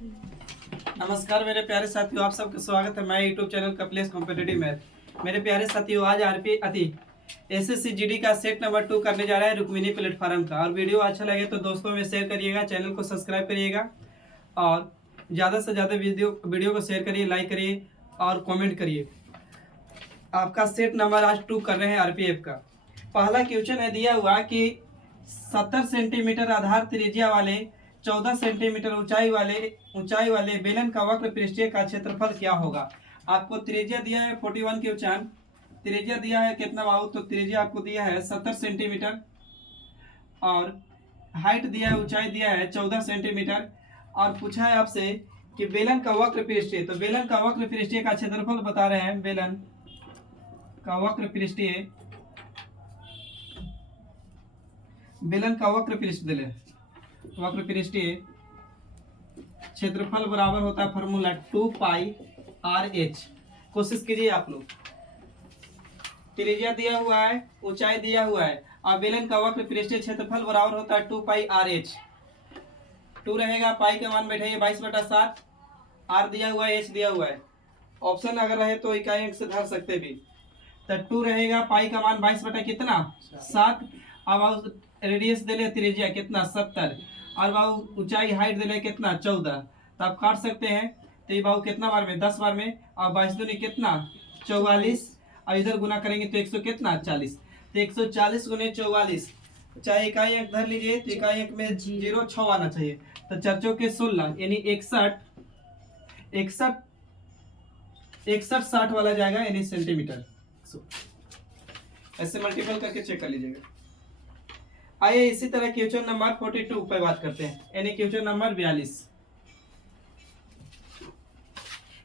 नमस्कार मेरे प्यारे साथियों, आप सबका स्वागत है। मैं YouTube channel Kapilesh competitive math. मेरे प्यारे साथियों, आज आरपी अति एसएससी जीडी का सेट नंबर 2 करने जा रहा है रुक्मिणी प्लेटफॉर्म का। और वीडियो अच्छा लगे तो दोस्तों में शेयर करिएगा, चैनल को सब्सक्राइब करिएगा और ज़्यादा से ज़्यादा वीडियो को शेयर करिए, लाइक करिए और कॉमेंट करिए। आपका सेट नंबर आज 2 कर रहे हैं आरपीएफ का। पहला क्वेश्चन है दिया हुआ कि 70 सेंटीमीटर आधार त्रिज्या वाले 14 सेंटीमीटर ऊंचाई वाले बेलन का वक्र पृष्ठीय का क्षेत्रफल क्या होगा। आपको त्रिज्या दिया है 41 क्वेश्चन। त्रिज्या दिया है कितना बाबू, तो त्रिज्या आपको दिया है 70 सेंटीमीटर और हाइट दिया है, ऊंचाई दिया है 14 सेंटीमीटर और पूछा है आपसे कि बेलन का वक्र पृष्ठीय। तो बेलन का वक्र पृष्ठीय का क्षेत्रफल बता रहे हैं। बेलन का वक्र पृष्ठीय, बेलन का वक्र पृष्ठीय वक्र पृष्ठीय क्षेत्रफल बराबर होता है फॉर्मूला 2 पाई आर एच। कोशिश कीजिए आप लोग। त्रिज्या दिया हुआ है, ऊंचाई दिया हुआ है और बेलन का वक्र पृष्ठीय क्षेत्रफल बराबर होता है 2 पाई आर एच। 2 रहेगा, पाई का मान बैठाइए 22/7, आर दिया हुआ है, एच दिया हुआ है। ऑप्शन अगर रहे तो इकाई अंक से धर सकते भी। तो 2 रहेगा, पाई का मान 22 कितना 7। अब रेडियस दे ले त्रिज्या कितना 70 और बाबू ऊंचाई हाइट दे ले कितना 14। तो आप काट सकते हैं। तो ये बाबू कितना बार में 10 बार में और 22 दूनी कितना 44 और इधर गुना करेंगे तो 100 कितना 40। तो 140 गुने 44, चाहे इकाई अंक धर लीजिए तो इकाई अंक में 0 6 आना चाहिए। तो 4 चौके 16 यानी 61 60 वाला जाएगा यानी सेंटीमीटर। ऐसे मल्टीपल करके चेक कर लीजिएगा। आइए इसी तरह क्वेश्चन नंबर 42 पर बात करते हैं, यानी क्वेश्चन नंबर 42।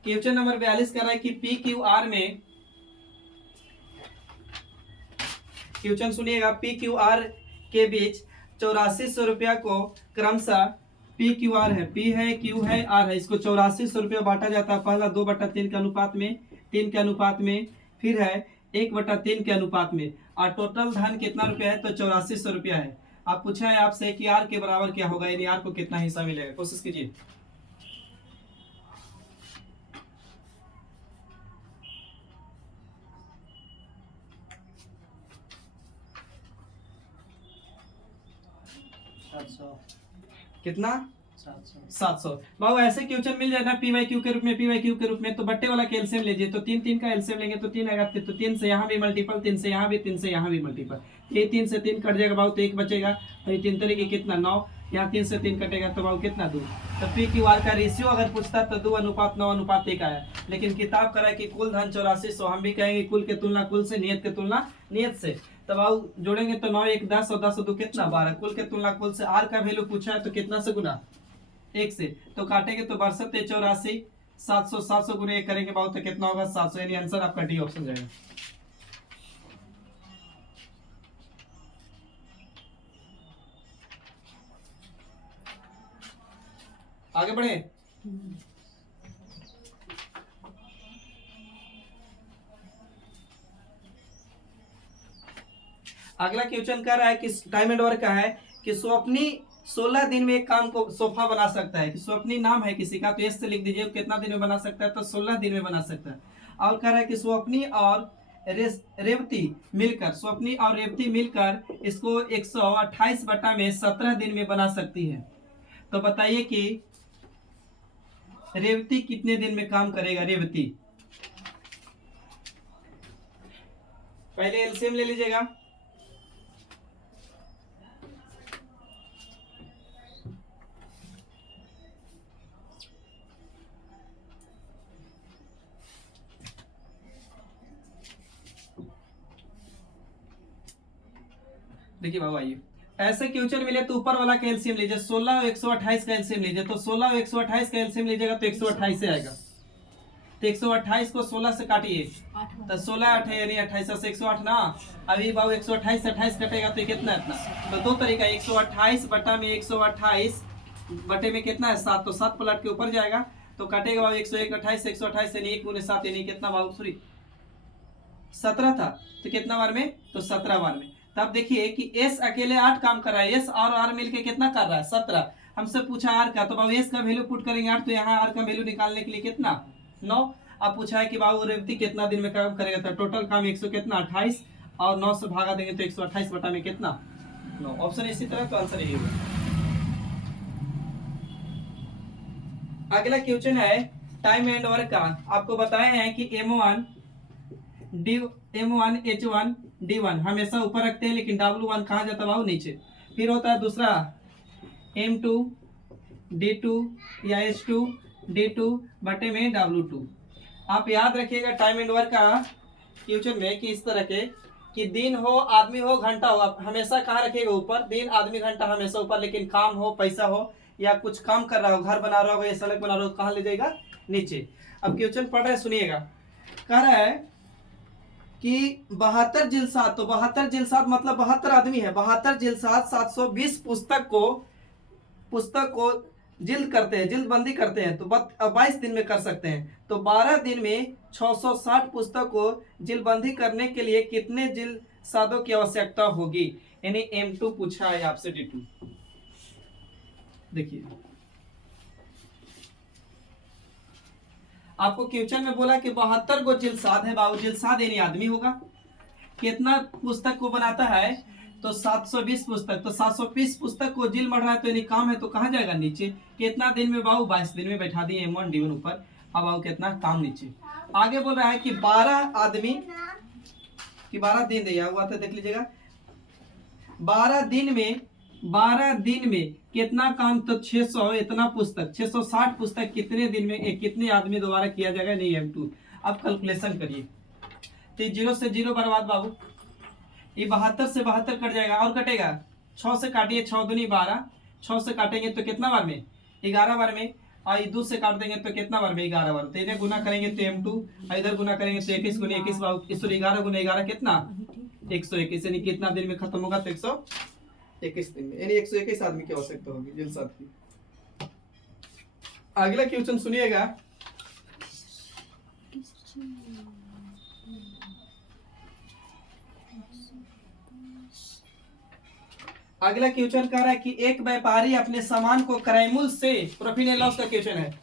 क्वेश्चन नंबर 42 कह रहा है कि पी क्यू आर में, क्वेश्चन सुनिएगा, पी क्यू आर के बीच 8400 रुपया को क्रमशः पी क्यू आर है, पी है, क्यू है, आर है, इसको 8400 रुपया बांटा जाता है। पहला 2/3 के अनुपात में, 3 के अनुपात में, फिर है 1/3 के अनुपात में और टोटल धन कितना रुपया है, तो 8400 रुपया है। आप पूछा है आपसे कि आर के बराबर क्या होगा, यानी आर को कितना हिस्सा मिलेगा। कोशिश कीजिए। कितना 700। बाबू ऐसे क्वेश्चन मिल जाए ना पी वाई क्यू के रूप में, पी वाई क्यू के रूप में, तो बट्टे वाला का एलसीएम लीजिए। तो 3 का एलसीएम लेंगे तो 3 आएगा। तो 3 से यहाँ भी मल्टीपल, 3 से यहाँ भी, 3 से यहाँ भी मल्टीपल। ये 3 से 3 कट जाएगा बाबू तो 1 बचेगा। और ये 3 तरीके कितना 9, यहाँ 3 से 3 कटेगा तो बाबू कितना 2। तो पी क्यू आर का रेशियो अगर पूछता तो 2:9:1 आया। लेकिन किताब करा कि कुल धन 8400, हम भी कहेंगे कुल के तुलना कुल से, नियत के तुलना नियत से। तब आओ जोड़ेंगे तो 9 1 10 और 10 2 कितना 12। कुल के तुलना कुल से। आर का वैल्यू पूछा है तो कितना से गुना 1 से, तो काटेंगे तो 62 84 700 700 गुने 1 करेंगे बाबू तो कितना होगा 700, यानी आंसर आपका डी ऑप्शन जाएगा। आगे बढ़े। अगला क्वेश्चन कर रहा है कि टाइम एंड वर्क का है कि स्वप्नी 16 दिन में एक काम को सोफा बना सकता है। कि स्वप्नी नाम है किसी का, तो एस से लिख दीजिए। कितना दिन में बना सकता है, तो 16 दिन में बना सकता है। और कह रहा है कि स्वप्नी और रेवती मिलकर, स्वप्नी और रेवती मिलकर इसको 128/17 दिन में बना सकती है। तो बताइए कि रेवती कितने दिन में काम करेगा। रेवती, पहले एलसीएम ले लीजिएगा। देखिए बाबू, आइए ऐसे क्वेश्चन मिले तो ऊपर वाला का एलसीएम लीजिए। 16 और 128 का एलसीएम लीजिए। तो 16 और 128 का एलसीएम लीजिएगा तो 128 से आएगा। तो 128 को 16 से काटिए तो 16 8 है यानी 28 से 108 ना। अभी बाबू 128 से 28 कटेगा तो कितना इतना। तो दो तरीका, 128 बटा में 128 बटे में कितना है 7, तो 7 पलट के ऊपर जाएगा तो काटेगा बाबू 101 28 से 128 यानी 1 × 7 यानी कितना बाबू, सॉरी 17 था। तो कितना बार में, तो 17 बार में। तब देखिए कि एस अकेले 8 काम कर रहा है, एस और आर मिलके कितना कर रहा है 17। हमसे पूछा आर का, तो बाबू एस का वैल्यू पुट करेंगे 8, तो यहाँ आर का वैल्यू निकालने के लिए कितना 9। अब पूछा है कि बाबू रेवती कितना दिन में काम करेगा, तो टोटल काम 100 कितना 28 और 9 से भागा देंगे तो 128 बटा में कितना 9। ऑप्शन इसी तरह तो आंसर यही होगा। अगला क्वेश्चन है टाइम एंड वर्क का। आपको बताए हैं कि M1 H1 D1 हमेशा ऊपर रखते हैं, लेकिन W1 कहाँ जाता है बाबू नीचे। फिर होता है दूसरा M2 D2 या H2 D2 बटे में W2। आप याद रखिएगा टाइम एंड वर्क का क्वेश्चन में कि इस तरह के कि दिन हो आदमी हो घंटा हो, आप हमेशा कहाँ रखिएगा ऊपर, दिन आदमी घंटा हमेशा ऊपर, लेकिन काम हो पैसा हो या कुछ काम कर रहा हो, घर बना रहा हो या सड़क बना रहा हो, कहाँ ले जाएगा नीचे। अब क्वेश्चन पढ़ रहे सुनिएगा। कह रहा है कि 72 जिल्सात, तो 72 जिल्सात मतलब 72 आदमी है, 72 जिल्सात 720 पुस्तक को जिल्द करते हैं, जिल्दबंदी करते हैं, तो 22 दिन में कर सकते हैं। तो 12 दिन में 660 पुस्तक को जिल्दबंदी करने के लिए कितने जिल्दसादों की आवश्यकता होगी। यानी M2 पूछा है आपसे D2। देखिए आपको क्वेश्चन में बोला कि 72 को जिल्दसाद है बाबू, जिल्दसाद यानी आदमी होगा, कितना पुस्तक को बनाता है तो 720 पुस्तक, तो 720 पुस्तक को जिल मर रहा है तो यानी काम है तो कहाँ जाएगा नीचे। कितना दिन में बाबू 22 दिन में बैठा दिए M1 D1 ऊपर। अब बाबू कितना काम नीचे। आगे बोल रहा है कि 12 आदमी कि 12 दिन दिया हुआ था, देख लीजिएगा 12 दिन में कितना काम, तो 600 इतना पुस्तक 660 पुस्तक कितने दिन में कितने आदमी द्वारा किया जाएगा। नहीं M2। अब कैलकुलेशन करिए, तो 0 से 0 बर्बाद बाबू, ये 72 से 72 कट जाएगा और कटेगा 6 से काटिए, 6 दूनी 12, 6 से काटेंगे तो कितना बार में 11 बार में, और 2 से काट देंगे तो कितना बार में 11 बार। तो इन्हें गुना करेंगे तो M2, इधर गुना करेंगे तो 21 गुना 21 बाबू, 11 गुना 11 कितना 121, यानी कितना दिन में खत्म होगा तो 121 दिन में, यानी 121 आदमी की आवश्यकता होगी जिल्दसाद की। अगला क्वेश्चन सुनिएगा। अगला क्वेश्चन कह रहा है कि एक व्यापारी अपने सामान को क्रय मूल्य से, प्रॉफिट एंड लॉस का क्वेश्चन है,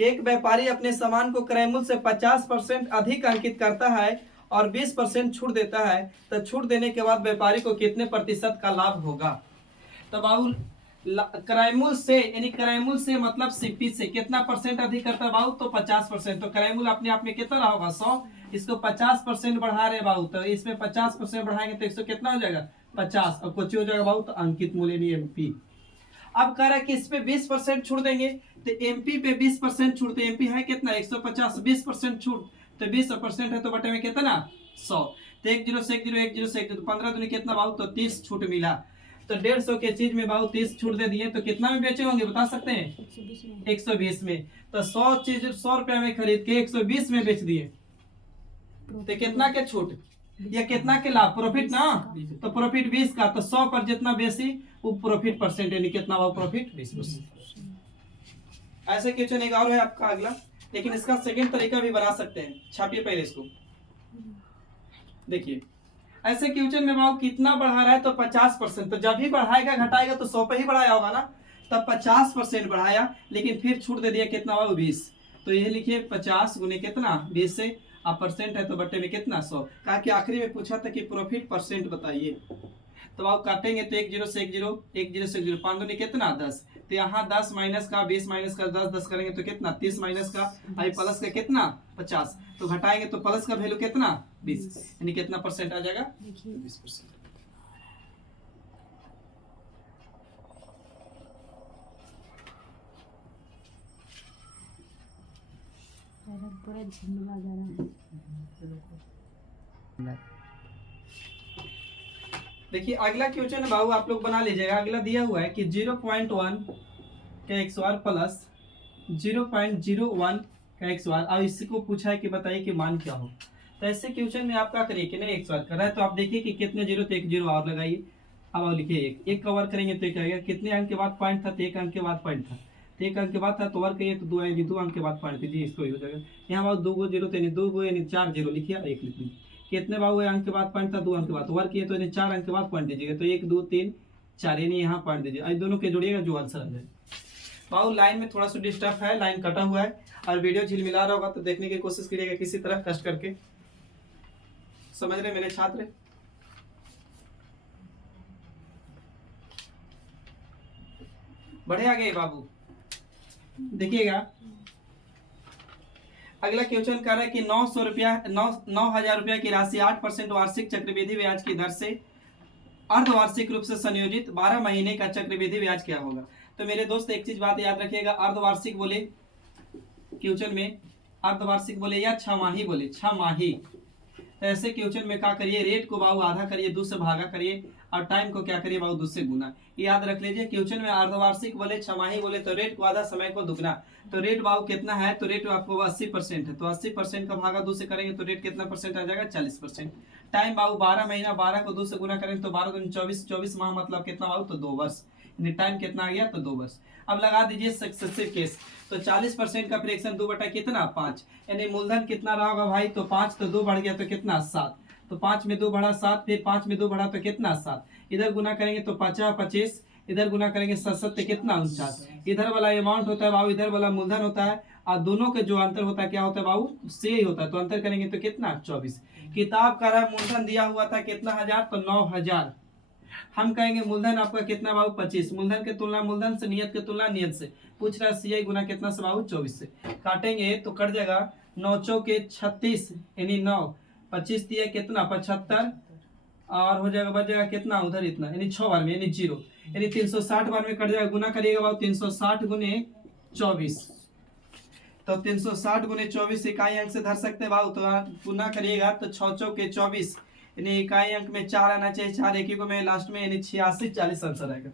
एक व्यापारी अपने सामान को क्रय मूल्य से 50% अधिक अंकित करता है और 20% छूट देता है, तो छूट देने के बाद व्यापारी को कितने प्रतिशत का लाभ होगा। तो बाबू क्रय मूल्य से यानी क्रय मूल्य से मतलब सीपी से कितना परसेंट अधिक करता है बाबू, तो 50%। तो क्रय मूल्य अपने आप में कितना रहा होगा 100, इसको 50% बढ़ा रहे बाबू, तो इसमें 50% बढ़ाएंगे तो 100 कितना हो जाएगा 50, और कुछ हो जाएगा बाबू तो अंकित मूल्य नहीं MP। अब कह रहा है कि इस पे 20% छूट देंगे, तो MP पे 20% छूट, तो MP है कितना 150, 20% छूट, तो 20% है तो बटे में कितना 100, तो 1 0 से 1 0 1 0 से 1 0, 15 दूनी कितना बाबू तो 30 छूट मिला। तो 150 के चीज में बाबू 30 छूट दे दिए, तो कितना में बेचे होंगे बता सकते हैं 120 में। तो 100 चीज 100 रुपया में खरीद के 120 में बेच दिए, तो कितना के छूट या कितना के लाभ, प्रॉफिट ना, तो प्रॉफिट 20 का, तो 100 पर जितना बेसी वो प्रॉफिट परसेंट, यानी कितना हुआ प्रॉफिट 20%। ऐसे क्वेश्चन एक और है आपका अगला, लेकिन इसका सेकंड तरीका भी बना सकते हैं, छापिए पहले इसको। देखिए ऐसे क्वेश्चन में बाबू कितना बढ़ा रहा है तो 50%, तो जब भी बढ़ाएगा घटाएगा तो 100 पे ही बढ़ाया होगा ना, तब 50% बढ़ाया, लेकिन फिर छूट दे दिया कितना बाबू 20, तो ये लिखिए 50 गुने कितना 20 से, अब परसेंट है तो बटे में कितना 100। कहा कि आखिरी में पूछा था कि प्रॉफिट परसेंट बताइए, तो आप काटेंगे तो 1 0 से 1 0 1 0 से 1 0, 5 दूनी कितना 10, तो यहाँ 10 माइनस का 20 माइनस का 10 10 करेंगे तो कितना 30 माइनस का आई प्लस का कितना 50, तो घटाएंगे तो प्लस का वैल्यू कितना 20, यानी कितना परसेंट आ जाएगा 20%। देखिए अगला क्वेश्चन है बाबू, आप लोग बना लीजिएगा। अगला दिया हुआ है कि 0.1 का XOR प्लस 0.01 का XOR, और इसको पूछा है कि बताइए कि मान क्या हो। तो ऐसे क्वेश्चन में आप क्या करिए कि नहीं XOR कर रहा है, तो आप देखिए कि कितने जीरो, तो 1 0 और लगाइए। अब आप लिखिए 1 कवर करेंगे तो क्या आएगा, कितने अंक के बाद पॉइंट था, तो 1 अंक के बाद पॉइंट था, तो 1 अंक के बाद था तो वर्क करिए तो 2 यानी 2 अंक के बाद पॉइंट दीजिए, इसको ही हो जाएगा। यहाँ बाबू 2 जीरो तो यानी 2 यानी 4 जीरो लिखिए, 1 लिख लीजिए। कितने बाबू अंक के बाद पॉइंट था 2 अंक के बाद, वर्क किए तो यानी 4 अंक के बाद पॉइंट दीजिएगा, तो 1 2 3 4 यानी यहाँ पॉइंट दीजिए, दोनों के जोड़िएगा जो आंसर आ जाए। बाबू लाइन में थोड़ा सा डिस्टर्ब है, लाइन कटा हुआ है और वीडियो झिलमिला रहा होगा तो देखने की कोशिश करिएगा किसी तरह कष्ट करके। समझ रहे मेरे छात्र? बढ़े आगे बाबू, देखिएगा अगला क्वेश्चन कर रहा है कि 9,000 रुपया की राशि 8% वार्षिक चक्रवृद्धि ब्याज की दर से अर्धवार्षिक रूप से संयोजित 12 महीने का चक्रवृद्धि ब्याज क्या होगा। तो मेरे दोस्त एक चीज बात याद रखिएगा, अर्धवार्षिक बोले क्वेश्चन में, अर्धवार्षिक बोले या छमाही बोले, छमाही। तो ऐसे क्वेश्चन में क्या करिए, रेट को बाबू आधा करिए, 2 से भागा करिए और टाइम को क्या करिए बाबू 2 से गुना। याद रख लीजिए क्वेश्चन में अर्धवार्षिक बोले छमाही बोले तो रेट को आधा समय को दुगना। तो रेट बाबू कितना है, तो रेट आपको 80% है, तो 80% का भागा 2 से करेंगे तो रेट कितना परसेंट आ जाएगा, 40%। टाइम बाबू 12 महीना, 12 को 2 से गुना करेंगे तो 12 दूनी 24, 24 माह मतलब कितना बाबू, तो 2 वर्ष। टाइम कितना आ गया, तो 2 वर्ष। अब लगा दीजिए सक्सेसिव केस, तो 40% का फ्रैक्शन 2 बटा कितना 5, यानी मूलधन कितना रहा होगा भाई, तो 5 तो 2 बढ़ गया तो कितना 7, तो 5 में 2 बढ़ा 7, फिर 5 में 2 बढ़ा तो कितना 7, इधर गुना करेंगे तो 50 25, इधर गुना करेंगे 7 कितना 49। इधर वाला अमाउंट होता है बाबू, इधर वाला मूलधन होता है और दोनों के जो अंतर होता है क्या होता है बाबू, से ही होता है, तो अंतर करेंगे तो कितना 24। किताब का मूलधन दिया हुआ था कितना हजार, तो 9,000। हम कहेंगे मूलधन आपका कितना बाबू 25, मूलधन के तुलना मूलधन से, नियत के तुलना नियत से, पूछ रहा है सीआई गुना कितना से बाबू 24 से। काटेंगे तो कट जाएगा 9 चौके 36 यानी 9, 25 दिया कितना 75 और हो जाएगा बच जाएगा कितना उधर इतना, यानी 6 बार में यानी 0, यानी 360 बार में कट जाएगा। गुना करिएगा बाबू 360 गुने 24, तो 360 गुने 24 इकाई अंक से धर सकते हैं बाबू, तो गुना करिएगा तो 6 चौके 24 यानी इकाई अंक में 4 आना चाहिए, 4 एक ही को में लास्ट में, यानी 86 40 आंसर आएगा।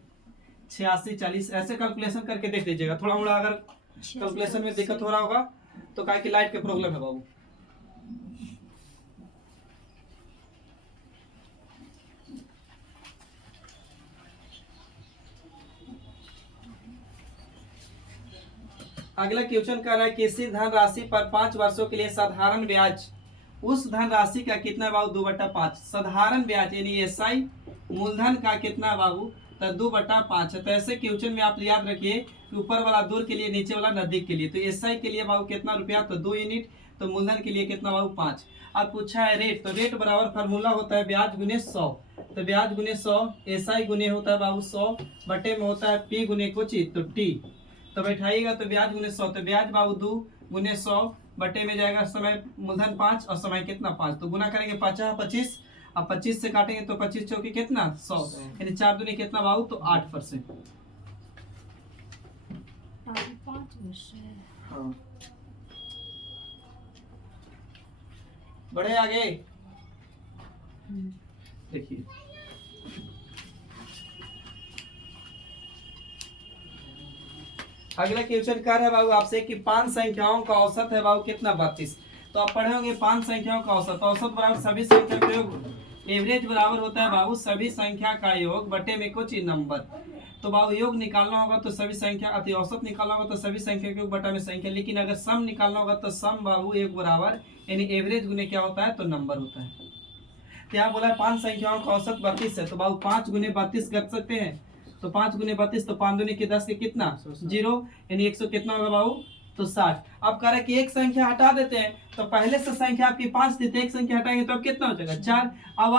86 40 ऐसे कैलकुलेशन करके देख लीजिएगा। थोड़ा मोड़ा अगर कैलकुलेशन में दिक्कत हो रहा होगा तो काय की लाइट के प्रॉब्लम है बाबू। अगला क्वेश्चन कर रहा है किसी धन राशि पर 5 वर्षों के लिए साधारण ब्याज, उस धन राशि का कितना बाबू 2/5। साधारण ब्याज यानी एसआई मूलधन का कितना बाबू, तो 2/5 है। तो ऐसे क्वेश्चन में आप याद रखिए कि ऊपर वाला दूर के लिए, नीचे वाला नजदीक के लिए। तो एसआई के लिए बाबू कितना रुपया, तो 2 यूनिट, तो मूलधन के लिए कितना बाबू 5। अब पूछा है रेट, तो रेट बराबर फार्मूला होता है ब्याज गुने 100, तो ब्याज गुने 100, एसआई गुने होता है बाबू 100 बटे में होता है पी गुने कुछ तो टी, तो बैठाइएगा तो ब्याज गुने 100, तो ब्याज बाबू 2 गुने 100 बटे में जाएगा समय मूलधन 5 और समय कितना 5, तो गुना करेंगे 50 25, अब 25 से काटेंगे तो 25 चौकी कितना 100, यानी 4 दूनी कितना बाबू, तो 8%। हाँ बढ़े आगे देखिए, अगला क्वेश्चन कर है बाबू आपसे कि 5 संख्याओं का औसत है बाबू कितना 32। तो आप पढ़े होंगे 5 संख्याओं का औसत, औसत बराबर सभी संख्या का योग, एवरेज बराबर होता है बाबू सभी संख्या का योग बटे में कुछ नंबर। तो बाबू योग निकालना होगा तो सभी संख्या अति औसत निकालना होगा तो सभी संख्या के योग बटा में संख्या, लेकिन अगर सम निकालना होगा तो सम बाबू एक बराबर यानी एवरेज गुने क्या होता है, तो नंबर होता है। तो यहाँ बोला 5 संख्याओं का औसत 32 है, तो बाबू 5 गुने 32 कर सकते हैं, तो 5 गुने 32 तो 5 दूनी के 10 के कितना 0, यानी 100 कितना होगा बाबू, तो 60। अब कह रहा है कि एक संख्या हटा देते हैं, तो पहले से संख्या आपकी 5 थी, तो एक संख्या हटाएंगे तो अब कितना हो जाएगा 4। अब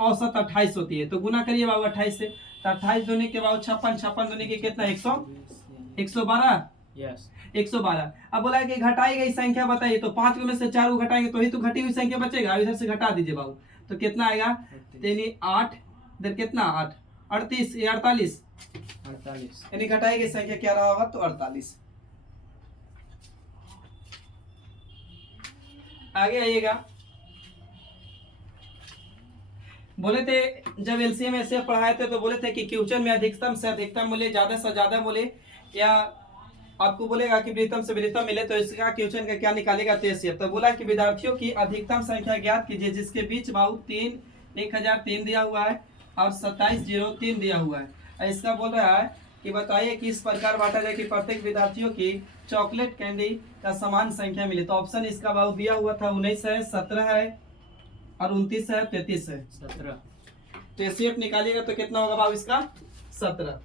औसत 28 होती है, तो गुना करिए बाबू 28 से, तो 28 दूनी के बाबू 56, 56 दूनी के कितना 112, 112। अब बोला कि घटाई गई संख्या बताइए, तो 5 में से 4 को घटाएंगे तो ही तो घटी हुई संख्या बचेगा, इधर से घटा दीजिए बाबू, तो कितना आएगा, यानी 8 इधर कितना 8 38 ये 48, यानी घटाई गई संख्या क्या रहा होगा, तो 48। आगे आइएगा, बोले थे जब एलसीएम ऐसे पढ़ाए थे तो बोले थे कि क्वेश्चन में अधिकतम से अधिकतम मूल्य, ज्यादा से ज्यादा मूल्य, या आपको बोलेगा कि वृहत्तम से वृहत्तम मिले तो इसका क्वेश्चन का क्या निकालेगा, तो बोला कि विद्यार्थियों की अधिकतम संख्या ज्ञात कीजिए जिसके बीच बाबू 1003 दिया हुआ है और 2703 दिया हुआ है। इसका बोल रहा है कि बताइए कि इस प्रकार बांटा जाए कि प्रत्येक विद्यार्थियों की चॉकलेट कैंडी का समान संख्या मिले। तो ऑप्शन इसका बाबू दिया हुआ था 19 है, 17 है और 29 है, 33 है, 17। तो एसीएफ निकालिएगा तो कितना होगा बाबू इसका 17।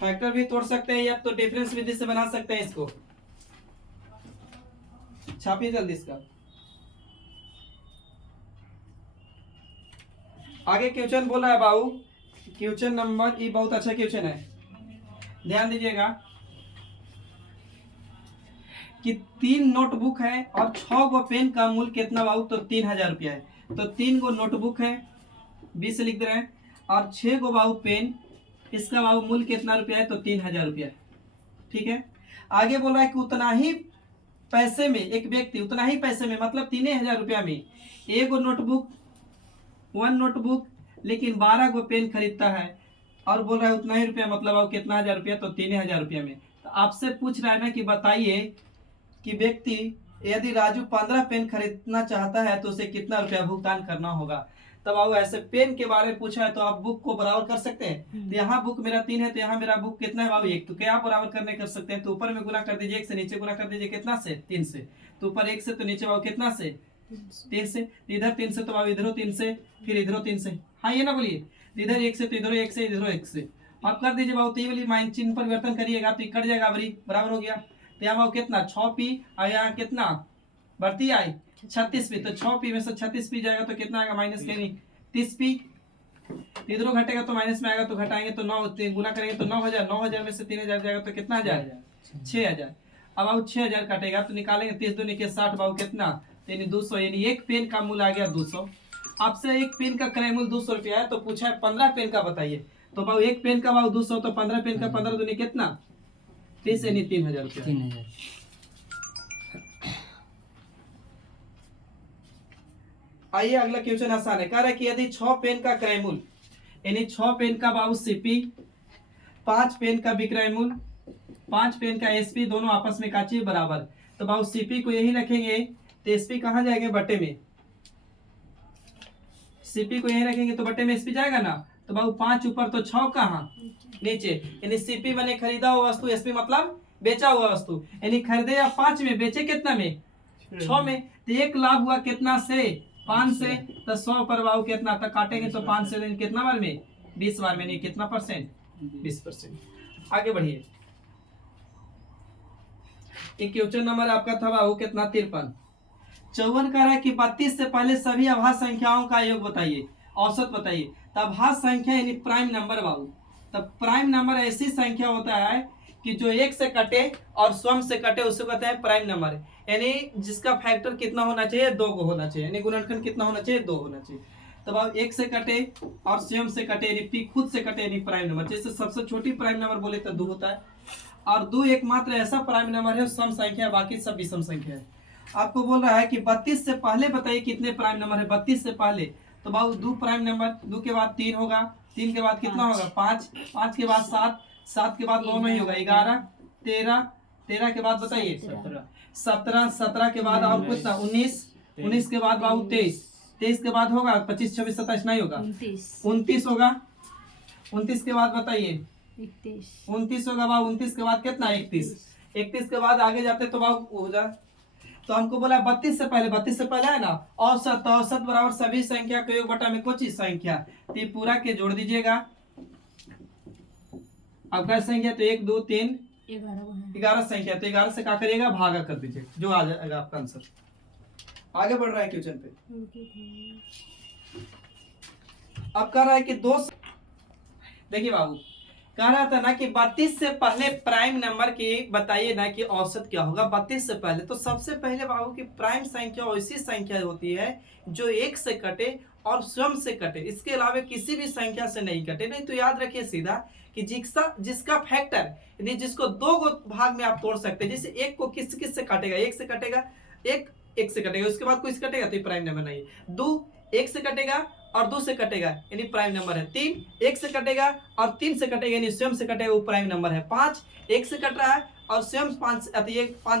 फैक्टर भी तोड़ सकते हैं या तो डिफरेंस विधि से बना सकते हैं इसको। छापिए जल्दी इसका। आगे क्वेश्चन बोल रहा है बाबू, क्वेश्चन नंबर, ये बहुत अच्छा क्वेश्चन है, ध्यान दीजिएगा कि 3 नोटबुक है और 6 गो पेन का मूल्य कितना बाबू, तो 3000 रुपया है। तो 3 गो नोटबुक है 20 लिख दे रहे हैं, और 6 गो बाबू पेन, इसका बाबू मूल्य कितना रुपया है, तो 3000 रुपया है। ठीक है, आगे बोल रहा है कि उतना ही पैसे में एक व्यक्ति, उतना ही पैसे में मतलब 3000 रुपया में एक गो नोटबुक, 1 नोटबुक, लेकिन 12 गो पेन खरीदता है, और बोल रहा है उतना ही रुपया मतलब अब कितना हजार रुपया, तो 3000 रुपया में। तो आपसे पूछ रहा है ना कि बताइए कि व्यक्ति यदि राजू 15 पेन खरीदना चाहता है तो उसे कितना रुपया भुगतान करना होगा। तब आओ ऐसे पेन के बारे में पूछा है तो आप बुक को बराबर कर सकते हैं। तो यहाँ बुक मेरा 3 है, तो यहाँ मेरा बुक कितना है बाबू 1, तो क्या बराबर करने कर सकते हैं, तो ऊपर में गुना कर दीजिए 1 से, नीचे गुना कर दीजिए कितना से, 3 से। तो ऊपर 1 से, तो नीचे बाबू कितना से, 3 से। इधर 3 से तो बाबू इधरो 3 से, फिर इधरो 3 से, हाँ ये ना बोलिए, इधर 1 से तो इधरो 1 से, इधरो 1 से। आप कर दीजिए बाबू, तो ये वाली माइन चिन्ह परिवर्तन करिएगा तो कट जाएगा, बराबर हो गया। तो यहाँ बाबू कितना 6 पी, और यहाँ कितना बढ़ती आई 36 पी, तो 6 पी में से 36 पी जाएगा तो कितना आएगा, माइनस करेंगे 30 पी। इधरों घटेगा तो माइनस में आएगा, तो घटाएंगे तो 9, गुना करेंगे तो 9000, 9000 में से 3000 जाएगा तो कितना हजार, 6000। अब बाबू 6000 काटेगा तो निकालेंगे 30 दूनी के 60 बाबू कितना, यानी 200, यानी एक पेन का मूल्य आ गया 200। आपसे एक पेन का क्रय मूल्य 200 रुपया है, तो पूछा है 15 पेन का बताइए। तो बाबू एक पेन का बाबू 200, तो 15 पेन का 15 दूनी कितना, 30, यानी 3000 रुपया। 3000। आइए अगला क्वेश्चन आसान है, कह रहा है कि यदि 6 पेन का क्रय मूल्य, यानी 6 पेन का बाबू सीपी, 5 पेन का विक्रय मूल्य, 5 पेन का एसपी, दोनों आपस में काची बराबर। तो बाबू सीपी को यही रखेंगे तो एसपी कहाँ जाएंगे, बट्टे में। सीपी को यही रखेंगे तो बट्टे में एसपी जाएगा ना। तो बाबू 5 ऊपर तो 6 कहाँ नीचे, यानी सीपी मैंने खरीदा हुआ वस्तु, एसपी मतलब बेचा हुआ वस्तु, यानी खरीदे या 5 में, बेचे कितना में, 6 में। तो एक लाभ हुआ कितना से, 5 से, तो 100 पर बाबू कितना तक काटेंगे, तो 5 से कितना बार में, 20 बार में, नहीं कितना परसेंट, 20%। आगे बढ़िए, क्वेश्चन नंबर आपका था बाबू कितना 53। 54 कह रहा है कि 32 से पहले सभी अभाज्य संख्याओं का योग बताइए, औसत बताइए। तब अभाज्य संख्या यानी प्राइम नंबर बाबू, तब प्राइम नंबर ऐसी संख्या होता है कि जो 1 से कटे और स्वयं से कटे, उसको कहते हैं प्राइम नंबर, यानी जिसका फैक्टर कितना होना चाहिए, 2 को होना चाहिए, यानी गुणनखंड कितना होना चाहिए, 2 होना चाहिए। तब अब 1 से कटे और स्वयं से कटे, यानी पी खुद से कटे, यानी प्राइम नंबर। जैसे सबसे छोटी प्राइम नंबर बोले तो 2 होता है, और 2 एकमात्र ऐसा प्राइम नंबर है सम संख्या, बाकी सब विषम संख्या है। आपको बोल रहा है कि 32 से पहले बताइए कितने प्राइम नंबर है, 32 से पहले। तो बाबू 2 प्राइम नंबर, 2 के बाद 3 होगा, 3 के बाद कितना होगा 5, 5 के बाद 7, 7 के बाद 9 नहीं होगा, 11, 13, 13 के बाद बताइए 17, 17 के बाद और कितना 19, 19 के बाद बाबू 23, 23 के बाद होगा 25, 26, 27 नहीं होगा, 29 होगा, 29 के बाद बताइए 29 होगा बाबू, 29 के बाद कितना 31, 31 के बाद आगे जाते तो बाबू हो जाए। तो हमको बोला 32 से पहले, 32 से पहले है ना औसत, औसत बराबर सभी संख्या के योग बटा में कुछ संख्या, तो ये पूरा के जोड़ दीजिएगा। अब क्या संख्या, तो 1 2 3 11 संख्या, तो 11 से क्या करिएगा, भागा कर दीजिए, जो आ जाएगा आपका आंसर। आगे बढ़ रहा है क्वेश्चन पे। अब कह रहा है कि 2, देखिए बाबू कह रहा था ना कि 32 से पहले प्राइम नंबर की बताइए ना कि औसत क्या होगा 32 से पहले। तो सबसे पहले बाबू की प्राइम संख्या ऐसी संख्या होती है जो 1 से कटे और स्वयं से कटे, इसके अलावा किसी भी संख्या से नहीं कटे। नहीं तो याद रखिए सीधा कि जिसका फैक्टर यानी जिसको 2 भाग में आप तोड़ सकते हैं। जैसे 1 को किस से काटेगा, 1 से कटेगा, 1 से कटेगा, उसके बाद कोई से कटेगा तो ये प्राइम नंबर नहीं है। 2 1 से कटेगा और 2 से कटेगा यानी प्राइम नंबर है। 3 1 से कटेगा और 3 से कटेगा यानी स्वयं से कटेगा, वो प्राइम नंबर है। 5 1 से कट रहा है और स्वयं 5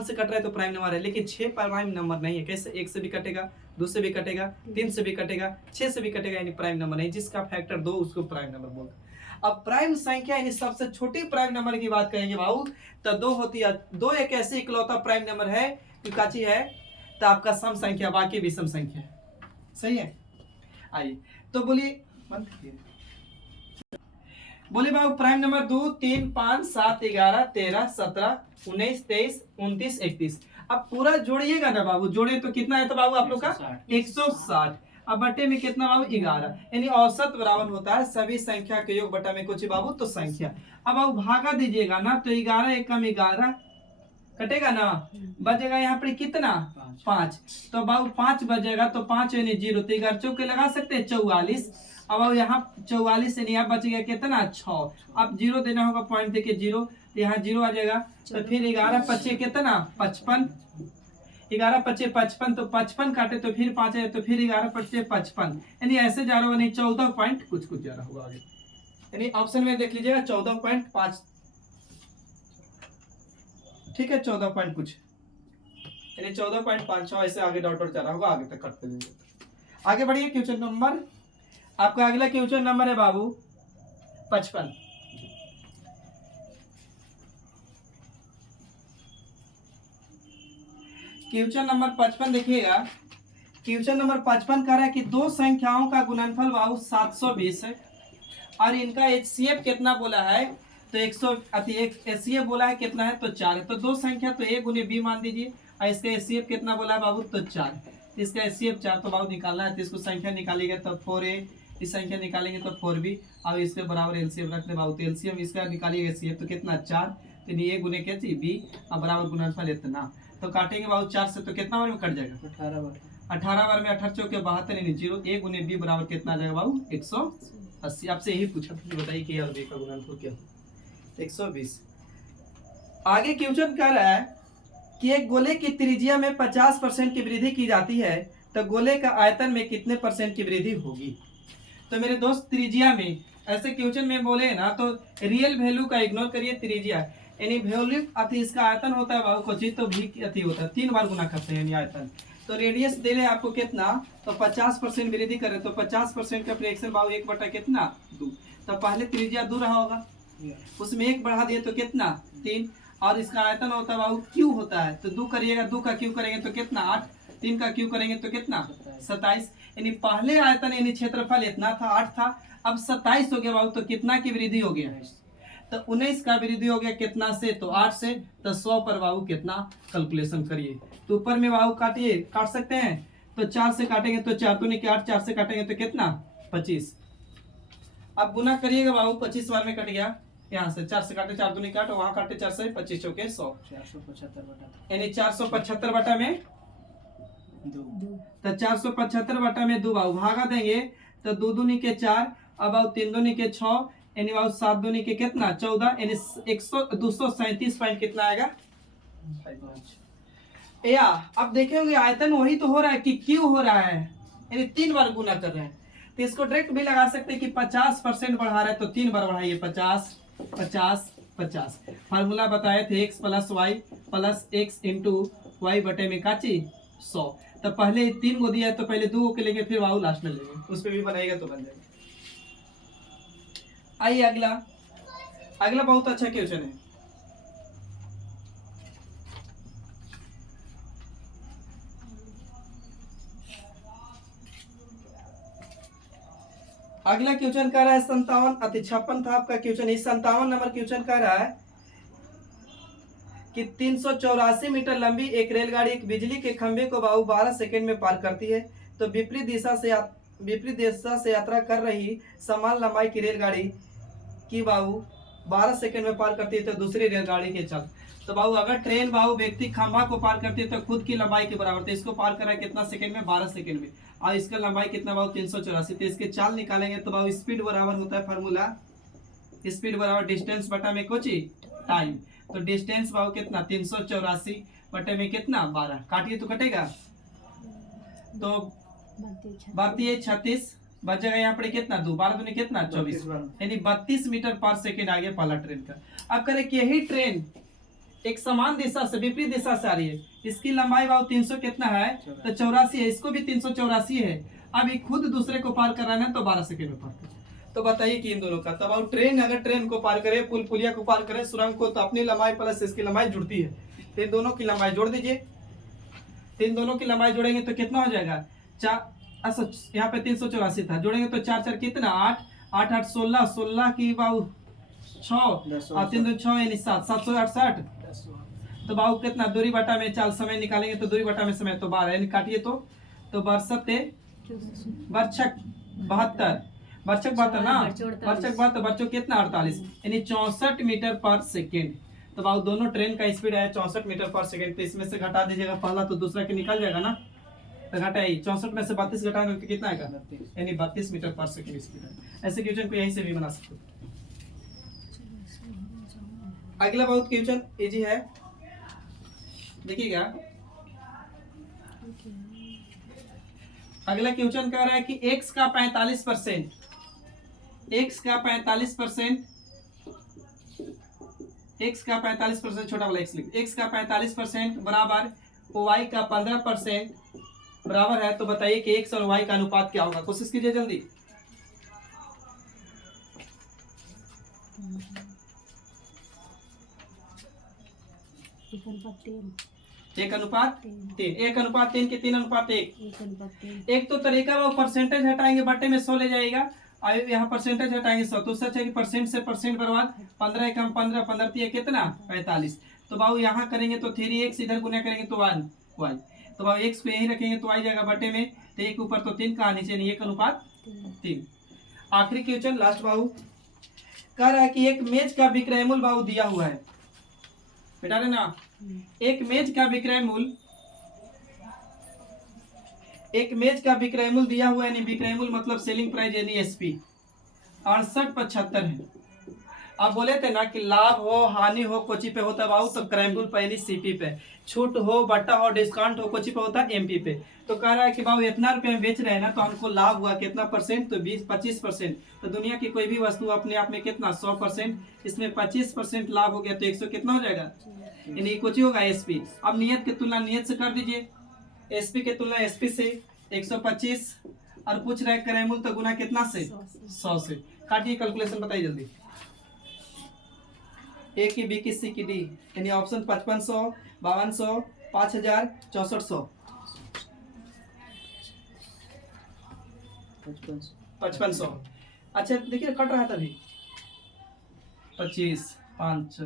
से कट रहा है तो प्राइम नंबर है। लेकिन 6 प्राइम नंबर नहीं है। कैसे, 1 से भी कटेगा, 2 से भी कटेगा, 3 से भी कटेगा, 6 से भी कटेगा, यानी प्राइम नंबर नहीं। जिसका फैक्टर 2 उसको प्राइम नंबर बोलते हैं। अब प्राइम संख्या यानी सबसे छोटी प्राइम नंबर की बात करेंगे बाबू तो 2 होती है। 2 एक ऐसी इकलौता प्राइम नंबर है जो काची है तो आपका सम संख्या, बाकी विषम संख्या है। सही है। आइए तो बोलिए बोले बाबू प्राइम नंबर 2 3 5 7 11 13 17 19 23 29 31। अब पूरा जोड़िएगा ना बाबू, जोड़े तो कितना है तो बाबू आप लोग का 160। अब बटे में कितना बाबू 11, यानी औसत बराबर होता है सभी संख्या के योग बटा में कुछ बाबू तो संख्या। अब बाबू भागा दीजिएगा ना तो 11 एकम 11 कटेगा ना, बचेगा यहाँ पर कितना 5। तो बाबू 5 बचेगा तो 5 यानी 0, तो 11 चौके लगा सकते हैं 44। अब यहाँ 44 यानी यहाँ बच गया कितना 6। अब 0 देना होगा, पॉइंट देके 0, तो यहाँ 0 आ जाएगा। तो फिर 11 पचे कितना 55, 11 पचे 55, तो 55 काटे तो फिर 5 है, तो फिर 11 पचे 55, यानी ऐसे जा रहा होगा 14 पॉइंट कुछ जा रहा होगा आगे, यानी ऑप्शन में देख लीजिएगा 14.5। ठीक है 14 पॉइंट कुछ, यानी 14.56 ऐसे आगे डॉट डॉट चला होगा, आगे तक करते जाइए। आगे बढ़िए क्वेश्चन नंबर, आपका अगला क्वेश्चन नंबर है बाबू 55। क्वेश्चन नंबर 55 देखिएगा। क्वेश्चन नंबर 55 कह रहा है कि दो संख्याओं का गुणनफल बाबू 720 है और इनका एचसीएफ कितना बोला है तो 100 एचसीएफ बोला है कितना है तो 4 है। तो दो संख्या तो a गुने b मान दीजिए और इसका एचसीएफ कितना बोला है बाबू तो 4, इसका एचसीएफ 4 तो बाबू निकालना है, तो इसको संख्या निकालेंगे तो 4a, इस संख्या निकालेंगे तो 4b और इसके बराबर एलसीएम रख दे बाबू। तो एलसीएम इसका निकालिएगा एचसीएफ तो कितना 4, तो a गुने क्या b और बराबर गुणनफल इतना, तो काटेंगे बाबू 4 से तो कितना बार में कट जाएगा 18 बार में 18 चौके 72 यानी 0, a गुने b बराबर कितना आ जाएगा बाबू 180। आपसे यही पूछा था, बताइए कि यार b का गुणनफल क्या 120। आगे क्वेश्चन कर रहा है कि एक गोले की त्रिज्या में 50% की वृद्धि की जाती है तो गोले का आयतन में कितने % की वृद्धि होगी। तो मेरे दोस्त त्रिज्या में ऐसे क्वेश्चन में बोले ना तो रियल वैल्यू का इग्नोर करिए, त्रिज्या यानी वैल्यू अति इसका आयतन होता है बाबू क्वचित तो भी अति होता है, 3 बार गुना करते हैं यानी आयतन। तो रेडियस दे रहे आपको कितना तो 50% वृद्धि करें तो 50% का फ्रैक्शन बाबू 1 बटा कितना 2, तो पहले त्रिज्या 2 रहा होगा, उसमें 1 बढ़ा दिए तो कितना 3, और इसका आयतन होता है बाबू क्यू होता है, तो 2 करिएगा, 2 का क्यू करेंगे तो कितना 8, 3 का क्यू करेंगे तो कितना 27, यानी पहले आयतन यानी क्षेत्रफल इतना था 8 था, अब 27 हो गया बाबू, तो कितना की वृद्धि हो गया तो 19 का वृद्धि हो गया कितना से तो 8 से, तो 100 पर बाबू कितना कैलकुलेशन करिए। तो ऊपर में बाबू काटिए, काट सकते हैं तो 4 से काटेंगे तो 4 दूनी के 8, 4 से काटेंगे तो कितना 25। अब गुना करिएगा बाबू 25 बार में कट गया, यहाँ से 4 से काटे 4 दूनी काट, वहां काटे 4 से 25 चौके 100, 475 यानी 475 बटा में 2, तो 475 बटा में 2 बाबू भागा देंगे तो 2 दूनी के 4, अब बाबू 3 दूनी के 6 यानी बाबू 7 दूनी के कितना 14, यानी 237 पॉइंट कितना आएगा या। अब देखेंगे आयतन वही तो हो रहा है कि क्यों हो रहा है, यानी 3 बार गुना कर रहे हैं, तो इसको डायरेक्ट भी लगा सकते हैं कि 50% बढ़ा रहा है तो 3 बार बढ़ाइए 50 50 50। फार्मूला बताए थे x plus y plus x into y बटे में काची 100, तो पहले 3 को दिया है तो पहले 2 के लेंगे फिर वाऊ लास्ट में लेंगे, उस पर भी बनाएगा तो बन जाएगा। आइए अगला, अगला बहुत अच्छा क्वेश्चन है। अगला क्वेश्चन कह रहा है 57 था आपका क्वेश्चन, इस 57 नंबर क्वेश्चन कह रहा है कि 384 मीटर लंबी एक रेलगाड़ी एक बिजली के खंभे को बाबू 12 सेकंड में पार करती है, तो विपरीत दिशा से यात्रा कर रही समान लंबाई की रेलगाड़ी की बाबू 12 सेकंड में पार करती है तो दूसरी रेलगाड़ी के चल। तो बाबू अगर ट्रेन बाबू व्यक्ति खंभा को पार करती है तो खुद की लंबाई के बराबर, तो इसको पार करा कितना सेकंड में 12 सेकंड में, और इसका लंबाई कितना बाबू 384, तो इसके चाल निकालेंगे तो बाबू स्पीड बराबर होता है फार्मूला स्पीड बराबर डिस्टेंस बटा में कुछ टाइम, तो डिस्टेंस बाबू कितना 384 बटे में कितना 12, काटिए तो कटेगा तो 36 बच जाएगा यहाँ पर कितना 2, 12 दूनी कितना 24, यानी 32 मीटर पर सेकेंड आ गया पहला ट्रेन का। अब करें कि यही ट्रेन एक समान दिशा से विपरीत दिशा से आ रही है, इसकी लंबाई बाबू 300 कितना है तो 84 है, इसको भी 384 है, अब ये खुद दूसरे को पार कराना है तो 12 सेकेंड में पार कर, तो बताइए कि इन दोनों का तब अब ट्रेन अगर ट्रेन को पार करे पुलिया को पार करे सुरंग को, तो अपनी लंबाई प्लस इसकी लंबाई जुड़ती है, तो इन दोनों की लंबाई जोड़ दीजिए, इन दोनों की लंबाई जोड़ेंगे तो कितना हो जाएगा 4, अच्छा यहाँ पे 384 था, जोड़ेंगे तो 4 4 कितना 8 8 8 16 16 की बाबू 6 और 3 2 6 यानी 7 768। तो बाबू कितना दूरी बटा में चाल समय निकालेंगे तो दूरी बटा में समय तो 12 यानी काटिए तो बरसते बरछक 72 बरछक 72 ना बरछक 72 बच्चों कितना 48 यानी 64 मीटर पर सेकेंड। तो बाबू दोनों ट्रेन का स्पीड है 64 मीटर पर सेकेंड। तो इसमें से घटा दीजिएगा पहला तो दूसरा के निकल जाएगा ना। तो घटाइए 64 में से 32 घटाएंगे तो कितना आएगा यानी 32 मीटर पर सेकेंड स्पीड है। ऐसे क्वेश्चन को यहीं से भी बना सकते हो। अगला बहुत क्वेश्चन इजी है देखिएगा। अगला क्वेश्चन कह रहा है कि x का 45% x का 45% x का 45% छोटा वाला x लिख x का 45% बराबर y का 15% बराबर है। तो बताइए कि x और y का अनुपात क्या होगा। कोशिश कीजिए जल्दी। एक अनुपात तीन 1:3 के 3:1। एक तो तरीका वो परसेंटेज हटाएंगे बट्टे में 100 ले जाएगा और यहाँ परसेंटेज हटाएंगे 100। तो सच है कि परसेंट से परसेंट बर्बाद 15 कम 15 15 3 कितना 45। तो बाबू यहाँ करेंगे तो 3x इधर गुना करेंगे तो 1 y। तो बाबू x को यहीं रखेंगे तो आई जाएगा बट्टे में। तो एक ऊपर तो 3 का नीचे नहीं 1:3। आखिरी क्वेश्चन लास्ट बाबू कह रहा है कि एक मेज का विक्रय मूल्य बाबू दिया हुआ है बेटा ना। एक मेज का विक्रय मूल्य दिया हुआ है यानी विक्रय मूल्य मतलब सेलिंग प्राइस यानी एसपी 6875 है। अब बोले थे ना कि लाभ हो हानि हो कोची पे होता है बाबू तो क्रय मूल्य पे यानी सीपी पे, छूट हो बट्टा हो डिस्काउंट हो कोची पे होता है एमपी पे। तो कह रहा है कि बाबू इतना रुपए में बेच रहे हैं ना तो हमको लाभ हुआ कितना परसेंट तो 25%। तो दुनिया की कोई भी वस्तु अपने आप में कितना 100%, इसमें 25% लाभ हो गया तो 100 कितना हो जाएगा यानी कुछ होगा एसपी। अब नियत की तुलना नियत से कर दीजिए, एसपी की तुलना एसपी से 125 और पूछ रहे क्रय मूल्य तो गुना कितना से 100 से। काटिए कैलकुलेशन बताइए जल्दी। ए की बी की सी की डी यानी ऑप्शन 5500 5200 5000 6400 5500। अच्छा देखिए कट रहा था अभी 25 5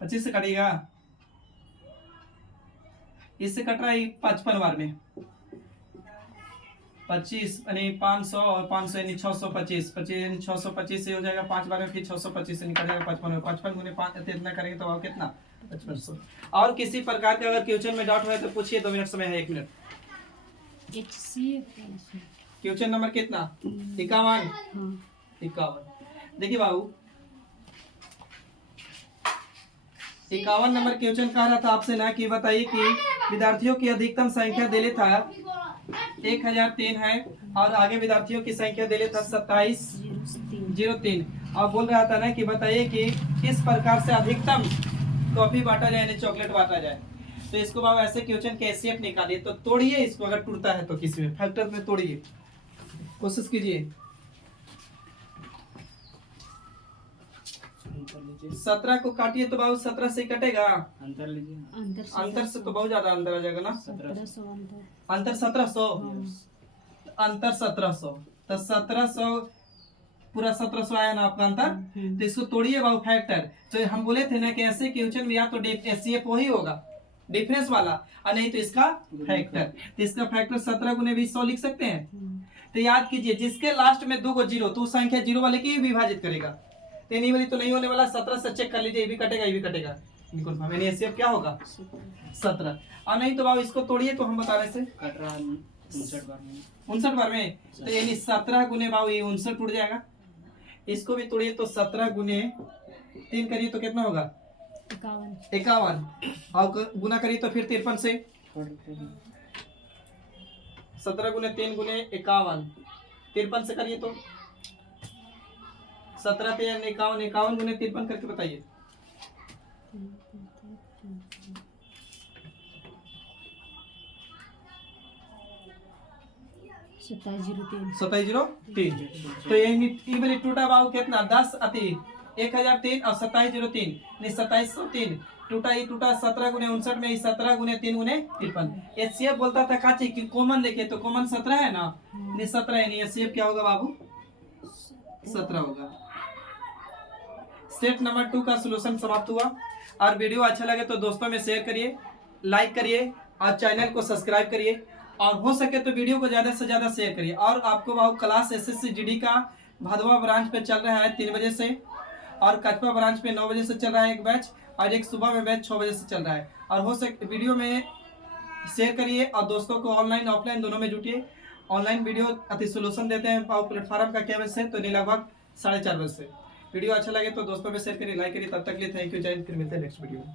25 से कटिएगा। इससे कट रहा है 55 बार में 25 यानी 500 और 500 यानी 625 25 यानी 625 से हो जाएगा 5 बार में फिर 625 से निकल जाएगा 55 में 55 गुने 5 इतना करेंगे तो और कितना 5500। और किसी प्रकार के अगर क्वेश्चन में डाउट है तो पूछिए 2 मिनट समय है 1 मिनट। क्वेश्चन नंबर कितना 51 देखिए बाबू 51 नंबर क्वेश्चन कह रहा था आपसे ना कि बताइए कि विद्यार्थियों की अधिकतम संख्या दिले था 1003 है और आगे विद्यार्थियों की संख्या दिले था 2703। और बोल रहा था ना कि बताइए कि किस प्रकार से अधिकतम टॉफी बांटा जाए यानी चॉकलेट बांटा जाए। तो इसको बाबू ऐसे क्वेश्चन के एचसीएफ निकालिए तो तोड़िए इसको, अगर टूटता है तो किसी में फैक्टर में तोड़िए कोशिश कीजिए। 17 को काटिए तो बाबू 17 से कटेगा अंतर लीजिए अंतर से तो बहुत ज्यादा अंतर आ जाएगा ना अंतर 1700 अंतर 1700 तो 1700 पूरा 1700 आया ना आपका अंतर। तो इसको तोड़िए बाबू फैक्टर। तो हम बोले थे ना कि ऐसे क्वेश्चन में या तो एचसीएफ वही होगा डिफरेंस वाला और नहीं तो इसका फैक्टर। तो इसका फैक्टर 17 गुने 20 100 लिख सकते हैं। तो याद कीजिए जिसके लास्ट में 2 जीरो तो संख्या जीरो वाले की विभाजित करेगा। तो नहीं वाली तो नहीं होने वाला 17 से चेक कर लीजिए, ये भी कटेगा ये भी कटेगा यानी एचसीएफ क्या होगा 17। और नहीं तो बाबू इसको तोड़िए तो हम बता रहे थे कट रहा है 59 बार में तो यानी 17 गुने बाबू ये 59 टूट जाएगा। इसको भी तोड़िए तो 17 गुने 3 करिए तो कितना होगा 51 और गुना करिए तो फिर 53 से 17 गुने 3 गुने 51 53 से करिए तो 17 पे 51 51 गुने 53 करके बताइए। सत्ताईस जीरो तीन तो ये टूटा बाबू कितना 10 अति 1003 और 2703 नहीं 2703 टूटा ही टूटा 17 गुने 59 में 17 गुने 3 गुने 53। एचसीएफ बोलता था काची कि कॉमन देखे तो कॉमन 17 है ना नहीं 17 है नहीं एचसीएफ क्या होगा बाबू 17 होगा। सेट नंबर 2 का सोल्यूशन समाप्त हुआ। और वीडियो अच्छा लगे तो दोस्तों में शेयर करिए, लाइक करिए और चैनल को सब्सक्राइब करिए, और हो सके तो वीडियो को ज़्यादा से ज़्यादा शेयर करिए। और आपको वो क्लास एसएससी जीडी का भदवा ब्रांच पे चल रहा है 3 बजे से, और कटवा ब्रांच पे 9 बजे से चल रहा है एक बैच, और एक सुबह में बैच 6 बजे से चल रहा है। और हो सके वीडियो में शेयर करिए और दोस्तों को ऑनलाइन ऑफलाइन दोनों में जुटिए। ऑनलाइन वीडियो अति सोल्यूशन देते हैं पाव प्लेटफॉर्म का क्या बजे से, तो नहीं लगभग 4:30 बजे से। वीडियो अच्छा लगे तो दोस्तों में शेयर करिए, लाइक करिए। तब तक के लिए थैंक यू, जय हिंद। फिर मिलते हैं नेक्स्ट वीडियो में।